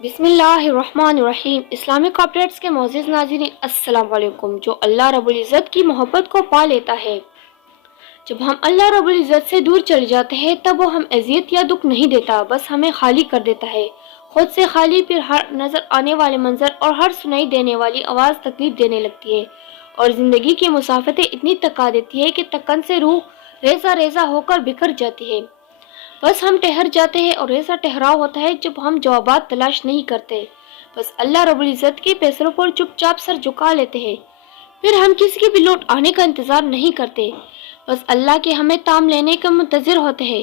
بسم اللہ الرحمن الرحیم۔ اسلامک اپڈیٹس کے معزز ناظرین السلام علیکم۔ جو اللہ رب العزت کی محبت کو پا لیتا ہے، جب ہم اللہ رب العزت سے دور چلے جاتے ہیں تب وہ ہم اذیت یا دکھ نہیں دیتا، بس ہمیں خالی کر دیتا ہے، خود سے خالی۔ پھر ہر نظر آنے والے منظر اور ہر سنائی دینے والی آواز تکلیف دینے لگتی ہے، اور زندگی کی مسافتیں اتنی تکا دیتی ہے کہ تکن سے روح ریزہ ریزہ ہو کر بکھر جاتی ہے۔ بس ہم ٹھہر جاتے ہیں اور ایسا ٹھہراؤ ہوتا ہے جب ہم جوابات تلاش نہیں کرتے، بس اللہ رب العزت کے فیصلوں پر چپ چاپ سر جھکا لیتے ہیں۔ پھر ہم کسی کے بھی لوٹ آنے کا انتظار نہیں کرتے، بس اللہ کے ہمیں تام لینے کا منتظر ہوتے ہیں۔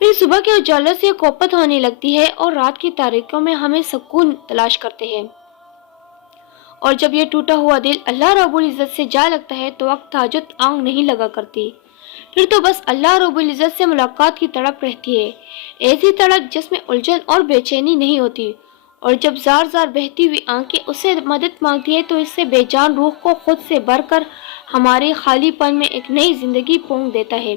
پھر صبح کے اجالوں سے کوپت ہونے لگتی ہے اور رات کی تاریکیوں میں ہمیں سکون تلاش کرتے ہیں، اور جب یہ ٹوٹا ہوا دل اللہ رب العزت سے جا لگتا ہے تو وقت حاجت آنگ نہیں لگا کرتی، پھر تو بس اللہ رب العزت سے ملاقات کی تڑپ رہتی ہے، ایسی تڑپ جس میں الجھن اور بے چینی نہیں ہوتی، اور جب زار زار بہتی ہوئی آنکھیں اس سے مدد مانگتی ہے تو اس سے بے جان روح کو خود سے بھر کر ہمارے خالی پن میں ایک نئی زندگی پونک دیتا ہے۔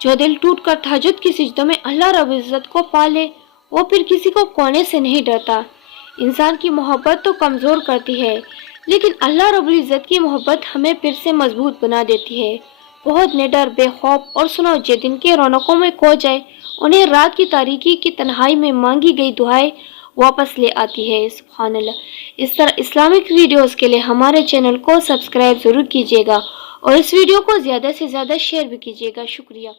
جو دل ٹوٹ کر تہجد کی سجدوں میں اللہ رب العزت کو پا لے وہ پھر کسی کو کونے سے نہیں ڈرتا۔ انسان کی محبت تو کمزور کرتی ہے، لیکن اللہ رب العزت کی محبت ہمیں پھر سے مضبوط بنا دیتی ہے۔ بہت نڈر، بے خوف اور سنو جو دن کے رونقوں میں کھو جائے، انہیں رات کی تاریکی کی تنہائی میں مانگی گئی دعائیں واپس لے آتی ہے۔ سبحان اللہ۔ اس طرح اسلامک ویڈیوز کے لیے ہمارے چینل کو سبسکرائب ضرور کیجیے گا، اور اس ویڈیو کو زیادہ سے زیادہ شیئر بھی کیجیے گا۔ شکریہ۔